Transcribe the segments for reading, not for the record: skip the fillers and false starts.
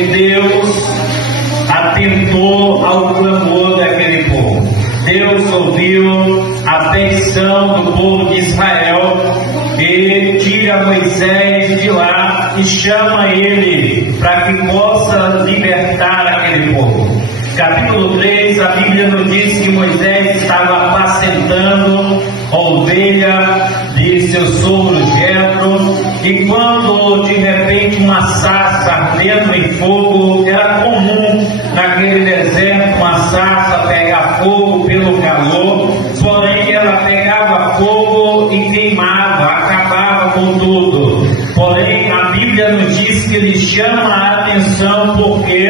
E Deus atentou ao clamor daquele povo. Deus ouviu a petição do povo de Israel e tira Moisés de lá e chama ele para que possa libertar aquele povo. Capítulo 3, a Bíblia nos diz que Moisés estava apacentando a ovelha de seu sogro Jetro, e quando de repente uma sarça ardendo em fogo, era comum naquele deserto uma sarça pegar fogo pelo calor, porém ela pegava fogo e queimava, acabava com tudo. Porém a Bíblia nos diz que ele chama a atenção porque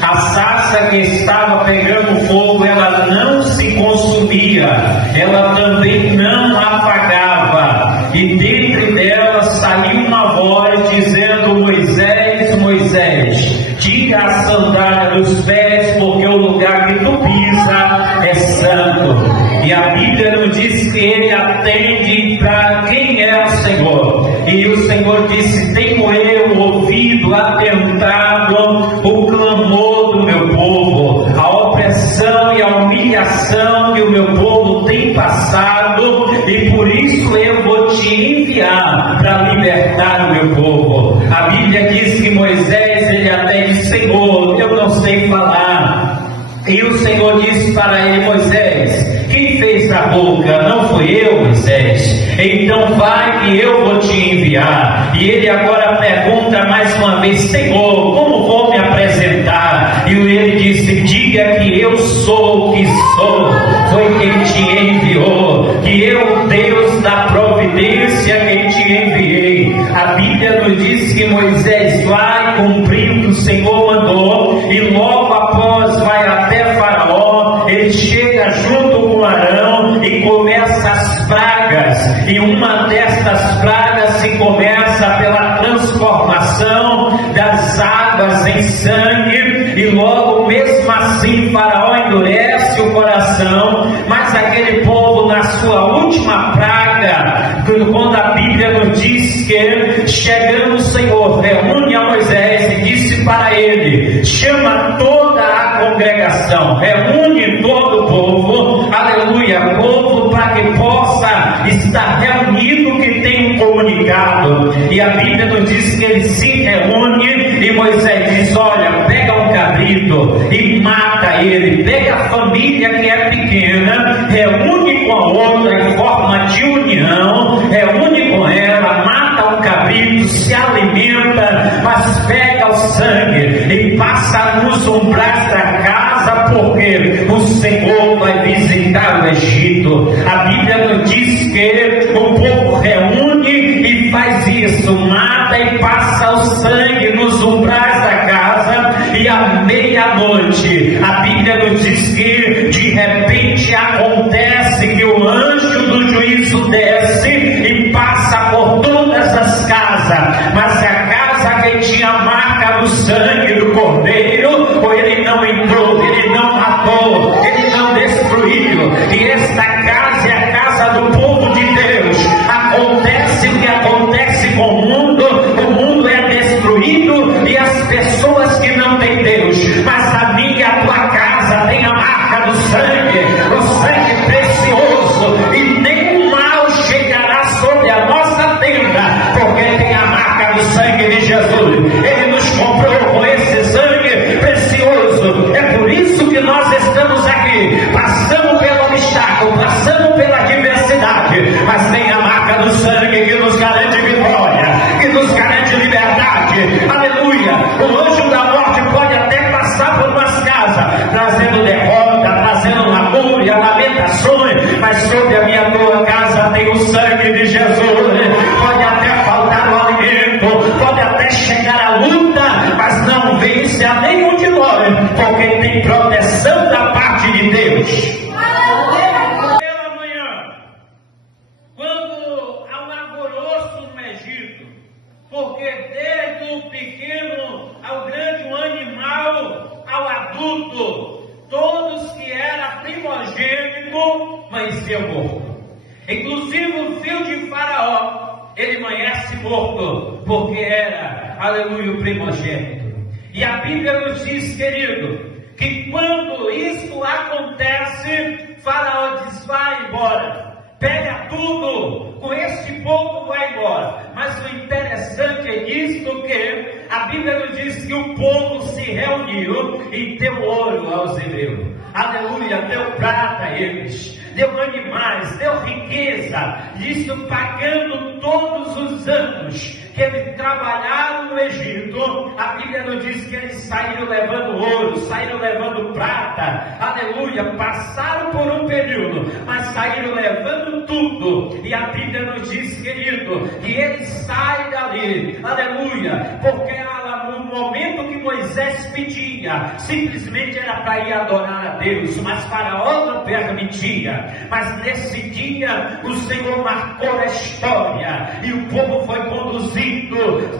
a sarça que estava pegando fogo, ela não se consumia, ela também não apagava, e dentre delas saiu uma voz dizendo: Moisés, Moisés, tira a sandália dos pés, porque o lugar que tu pisa é santo. E a Bíblia nos diz que ele atende para quem é o Senhor, e o Senhor disse: tenho eu ouvido, atentado o clamor do meu povo, a opressão e a humilhação que o meu povo tem passado, e por isso eu vou te enviar para libertar o meu povo. A Bíblia diz que Moisés, ele até disse: Senhor, eu não sei falar. E o Senhor disse para ele: Moisés, quem fez a boca? Não fui eu, Moisés? Então vai que eu vou te enviar. E ele agora pergunta mais uma vez: Senhor, como vou me apresentar? E ele disse: diga que eu sou o que sou, foi quem te enviou, que eu, Deus da providência, quem te enviei. A Bíblia nos diz que Moisés vai cumprir o que o Senhor mandou, e logo após vai até Faraó. Ele chega junto com Arão e começa as pragas, e uma destas pragas se começa pela transformação das águas em sangue, e logo mesmo assim Faraó endurece o coração. Mas aquele povo, na sua última praga, quando a Bíblia nos diz que chegando o Senhor reúne a Moisés e disse para ele: chama toda a congregação, reúne todo o povo, aleluia, povo, para que possa estar reunido, que tem um comunicado. E a Bíblia nos diz que ele se reúne, e Moisés diz: olha, pega um cabrito e mata ele, pega a família que é pequena, reúne com a outra em forma de união, reúne com ela, mata um cabrito, se alimenta, mas pega o sangue e passa nos umbrais da casa, porque o Senhor vai visitar o Egito. A Bíblia nos diz que o povo reúne e faz isso, mata e passa o sangue nos umbrais da casa, e à meia-noite a Bíblia nos diz que de repente acontece que o anjo do juízo desce e passa por todas as casas, mas a casa que tinha a marca do sangue do Cordeiro, ele não entrou, ele não matou, ele não destruiu. E esta casa é a casa do povo de Deus. Acontece o que acontece com o mundo é destruído, e as pessoas que não têm Deus, mas a minha e a tua casa tem a marca do sangue, o sangue precioso, e nenhum mal chegará sobre a nossa tenda, porque tem a marca do sangue de Jesus. Ele nos comprou com esse sangue precioso. É por isso que nós estamos aqui, passamos pelo obstáculo, passamos pela adversidade, mas tem a marca do sangue que nos garante vitória, que nos garante liberdade. Aleluia! O anjo da morte pode até passar por umas casas, trazendo derrota, trazendo lamúria, lamentações, mas sobre a minha tua casa tem o sangue de Jesus. Pode até faltar o alimento, pode até chegar a luta, mas não vence a nenhum de nós, porque tem proteção da parte de Deus. Pela manhã, quando há um alvoroço no Egito, porque desde o pequeno ao grande, o animal ao adulto, todos que eram primogênito, amanheceu morto. Inclusive o filho de Faraó, ele amanhece morto, porque era, aleluia, o primogênito. E a Bíblia nos diz, querido, que quando isso acontece, Faraó diz: vai embora, pega tudo, com este povo vai embora. Mas o interessante é isto, que a Bíblia nos diz que o povo se reuniu e deu ouro aos hebreus, aleluia, deu prata a eles, deu animais, deu riqueza, isso pagando todos os anos que eles trabalharam no Egito. A Bíblia nos diz que eles saíram levando ouro, saíram levando prata, aleluia, passaram por um período, mas saíram levando tudo. E a Bíblia nos diz, querido, que eles saem dali, aleluia, porque no momento que Moisés pedia, simplesmente era para ir adorar a Deus, mas Faraó não permitia. Mas nesse dia o Senhor marcou a história, e o povo foi conduzido,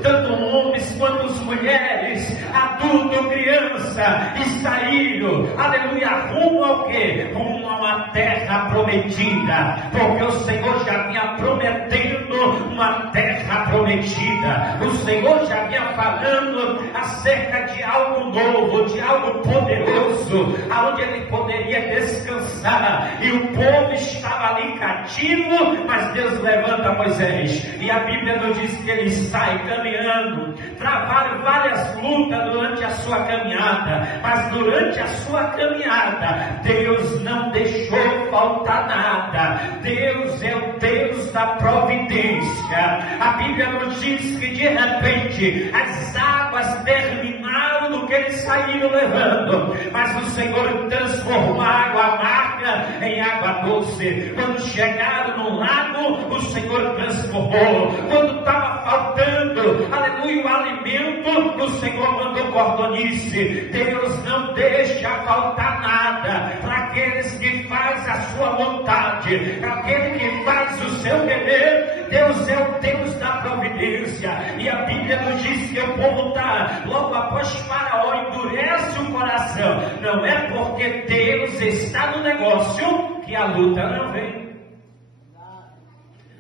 tanto homens quanto mulheres, adulto, criança, e saíram, aleluia, rumo ao quê? Rumo a uma terra prometida, porque o Senhor já vinha prometendo uma terra prometida. O Senhor já vinha falando acerca de algo novo, de algo poderoso, aonde ele poderia descansar. E o povo estava ali cativo, mas Deus levanta Moisés, e a Bíblia nos diz que ele sai caminhando. Travaram várias lutas durante a sua caminhada, mas durante a sua caminhada Deus não deixou faltar nada. Deus é o Deus da providência. A Bíblia nos diz que de repente as águas terminaram do que eles saíram levando, mas o Senhor transformou a água amarga em água doce. Quando chegaram no lago, o Senhor transformou. Quando estava faltando, aleluia, o alimento, o Senhor mandou cordonice. Deus não deixa faltar nada para aqueles que fazem a sua vontade, para aquele que faz o seu querer. Deus é o Deus da providência. E a Bíblia nos diz que o povo está logo após Faraó, endurece o coração. Não é porque Deus está no negócio que a luta não vem.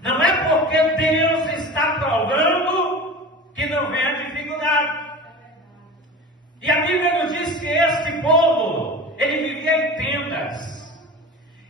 Não é porque Deus está provando que não vem a dificuldade. E a Bíblia nos diz que este povo, ele vivia em tendas,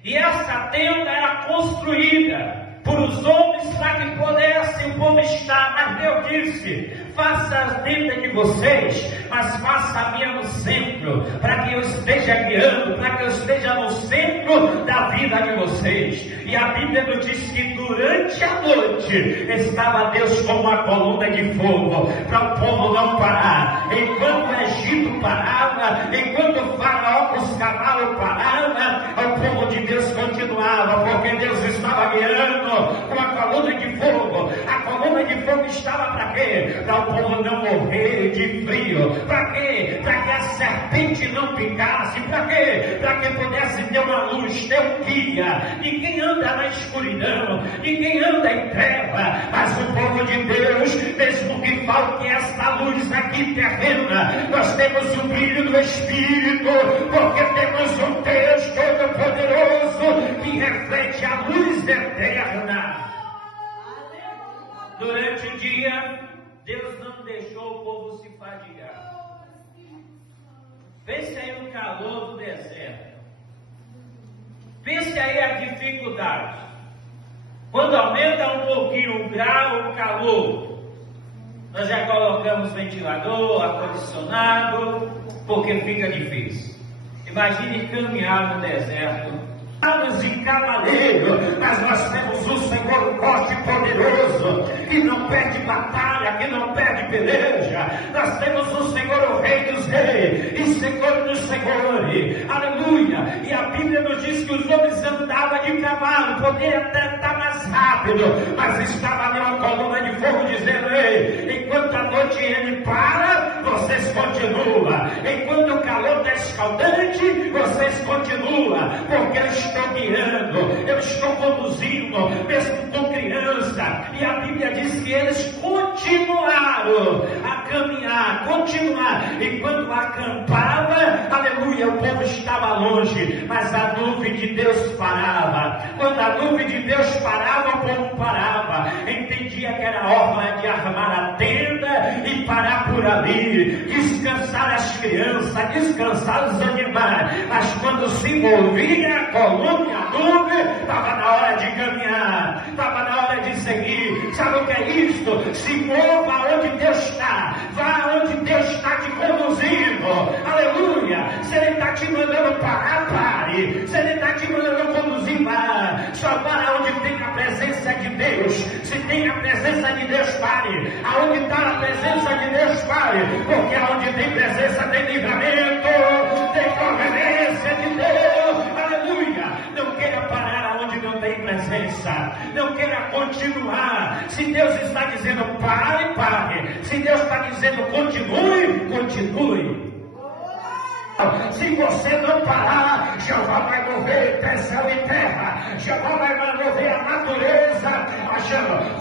e essa tenda era construída por os homens para que pudesse o povo estar. Mas Deus disse: faça a tenda de vocês, mas faça a minha no centro, para que eu esteja guiando, para que eu esteja no centro da vida de vocês. E a Bíblia nos diz que durante a noite estava Deus com uma coluna de fogo, para o povo não parar. Enquanto o Egito parava, enquanto o Faraó com os cavalos parava, o povo de Deus continuava, porque Deus estava guiando com a coluna de fogo. A coluna de fogo estava para quê? Para o povo não morrer de frio. Para quê? Para que a serpente não picasse. Para quê? Para que pudesse ter uma luz, ter um guia. Ninguém anda na escuridão, ninguém anda em treva, mas o povo de Deus, mesmo que falte essa luz aqui terrena, nós temos o brilho do Espírito, porque temos um Deus Todo-Poderoso que reflete a luz eterna. Durante o dia, Deus não deixou o povo se fadigar. Pense aí no calor do deserto. Pense aí a dificuldade. Quando aumenta um pouquinho o grau, o calor, nós já colocamos ventilador, ar-condicionado, porque fica difícil. Imagine caminhar no deserto. E cavaleiro, mas nós temos o Senhor forte e poderoso, que não perde batalha, que não perde peleja. Nós temos o Senhor, o Rei dos Reis, e Senhor dos Senhores, aleluia. E a Bíblia nos diz que os homens andavam de cavalo, poderia até estar mais rápido, mas estava ali uma coluna de fogo dizendo: ei, enquanto a noite ele para, vocês continuam. Enquanto o calor está escaldante, vocês continuam, porque eu estou guiando, eu estou conduzindo, mesmo com criança. E a Bíblia diz que eles continuaram a caminhar, e quando acampava, aleluia, o povo estava longe, mas a nuvem de Deus parava. Quando a nuvem de Deus parava, o povo parava, entendia que era hora de armar a tenda e parar por por ali, descansar as crianças, descansar os animais, mas quando se movia a coluna e a nuvem, estava na hora de caminhar, estava na hora de seguir. Sabe o que é isto? Se mova onde Deus está, vá onde Deus está te conduzindo, aleluia. Se Ele está te mandando parar, pare. Se Ele está te mandando conduzir, vá. Só para onde tem a presença de Deus. Se tem a presença de Deus, pare. Aonde está a presença de Deus, pare. Porque aonde tem presença tem livramento, tem providência de Deus, aleluia. Não queira parar aonde não tem presença, não queira continuar. Se Deus está dizendo pare, pare. Se Deus está dizendo continue, continue. Se você não parar, Jeová vai mover céu e terra, Jeová vai mover a natureza, achando,